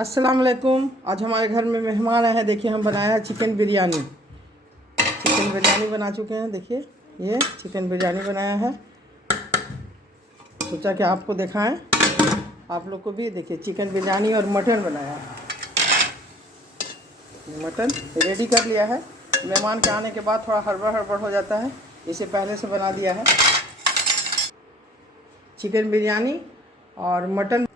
अस्सलाम वालेकुम। आज हमारे घर में मेहमान आए हैं। देखिए हम बनाया है चिकन बिरयानी। चिकन बिरयानी बना चुके हैं। देखिए ये चिकन बिरयानी बनाया है। सोचा कि आपको दिखाएं, आप लोग को भी। देखिए चिकन बिरयानी और मटन बनाया है। मटन रेडी कर लिया है। मेहमान के आने के बाद थोड़ा हड़बड़ हड़बड़ हो जाता है, इसे पहले से बना दिया है। चिकन बिरयानी और मटन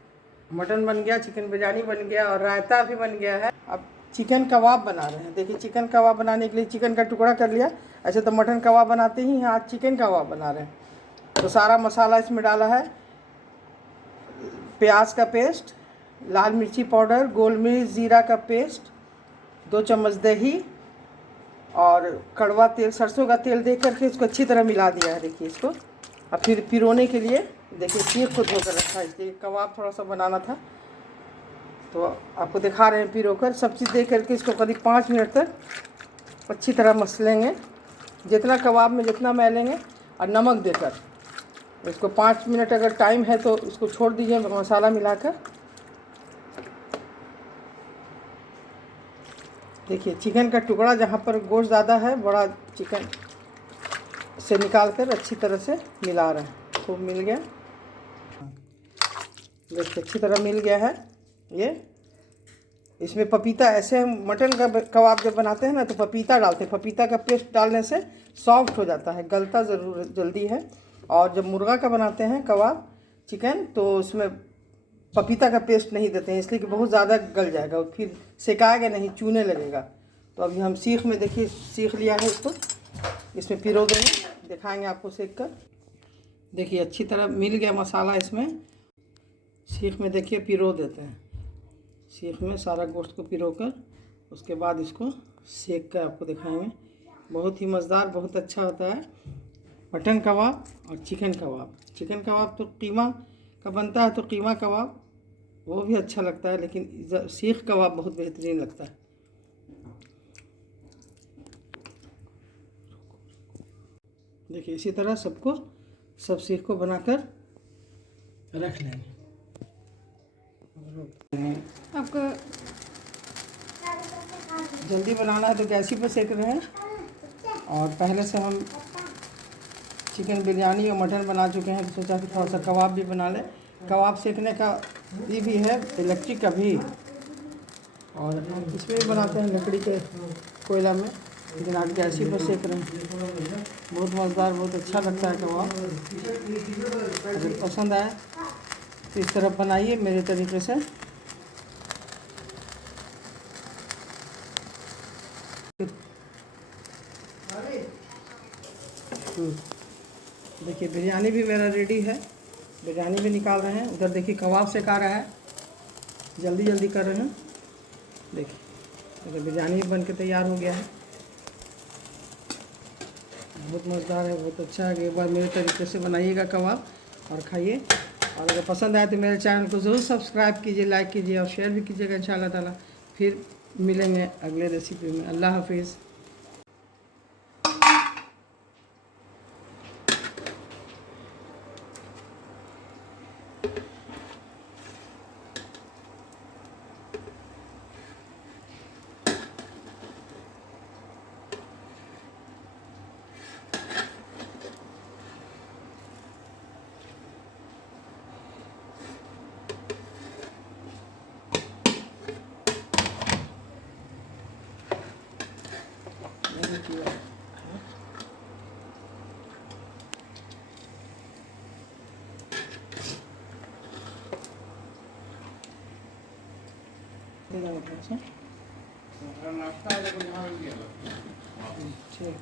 बन गया, चिकन बिरयानी बन गया और रायता भी बन गया है। अब चिकन कबाब बना रहे हैं। देखिए चिकन कबाब बनाने के लिए चिकन का टुकड़ा कर लिया। ऐसे तो मटन कबाब बनाते ही हैं, आज चिकन कबाब बना रहे हैं। तो सारा मसाला इसमें डाला है। प्याज का पेस्ट, लाल मिर्ची पाउडर, गोल मिर्च, ज़ीरा का पेस्ट, 2 चम्मच दही और कड़वा तेल, सरसों का तेल दे करके इसको अच्छी तरह मिला दिया है। देखिए इसको अब फिर पिरोने के लिए देखिए सीख को धोकर रखा है। इसलिए कबाब थोड़ा सा बनाना था तो आपको दिखा रहे हैं। पिरो कर सब चीज़ दे करके इसको करीब 5 मिनट तक अच्छी तरह मसलेंगे, जितना कबाब में जितना मैलेंगे। और नमक देकर इसको 5 मिनट अगर टाइम है तो इसको छोड़ दीजिए मसाला मिलाकर। देखिए चिकन का टुकड़ा जहाँ पर गोश्त ज़्यादा है, बड़ा चिकन से निकाल कर अच्छी तरह से मिला रहे हैं। खूब मिल गया, देखिए अच्छी तरह मिल गया है ये। इसमें पपीता, ऐसे हम मटन का कबाब जब बनाते हैं ना तो पपीता डालते हैं। पपीता का पेस्ट डालने से सॉफ्ट हो जाता है, गलता ज़रूर जल्दी है। और जब मुर्गा का बनाते हैं कबाब चिकन तो उसमें पपीता का पेस्ट नहीं देते हैं, इसलिए कि बहुत ज़्यादा गल जाएगा और फिर सेकाएगा नहीं, चूने लगेगा। तो अभी हम सीख में देखिए सीख लिया है इसको, इसमें पिरो देंगे, दिखाएंगे आपको सेक कर। देखिए अच्छी तरह मिल गया मसाला इसमें। सीख में देखिए पिरो देते हैं, सीख में सारा गोश्त को पिरो कर उसके बाद इसको सेक कर आपको दिखाएंगे। बहुत ही मज़ेदार, बहुत अच्छा होता है मटन कबाब और चिकन कबाब। चिकन कबाब तो कीमा का बनता है, तो कीमा कबाब वो भी अच्छा लगता है, लेकिन सीख कबाब बहुत बेहतरीन लगता है। देखिए इसी तरह सबको सब सीख को बनाकर रख लेंगे। आपको जल्दी बनाना है तो गैस ही पर सेक रहे हैं। और पहले से हम चिकन बिरयानी और मटन बना चुके हैं तो सोचा कि थोड़ा सा कबाब भी बना लें। कबाब सेकने का ये भी है, इलेक्ट्रिक का भी, और इसमें भी बनाते हैं लकड़ी के कोयला में, लेकिन आज गैस ही पर सेक रहे हैं। बहुत मज़ेदार, बहुत अच्छा लगता है कबाब। अगर पसंद आए तो इस तरह बनाइए मेरे तरीके से। देखिए बिरयानी भी मेरा रेडी है, बिरयानी भी निकाल रहे हैं। उधर देखिए कबाब सेका रहा है, जल्दी जल्दी कर रहे हैं। देखिए बिरयानी भी बन के तैयार हो गया है। बहुत मज़ेदार है, बहुत अच्छा है। एक बार मेरे तरीके से बनाइएगा कबाब और खाइए। और अगर पसंद आए तो मेरे चैनल को ज़रूर सब्सक्राइब कीजिए, लाइक कीजिए और शेयर भी कीजिएगा इंशाअल्लाह ताला। फिर मिलेंगे अगले रेसिपी में। अल्लाह हाफिज़। ठीक।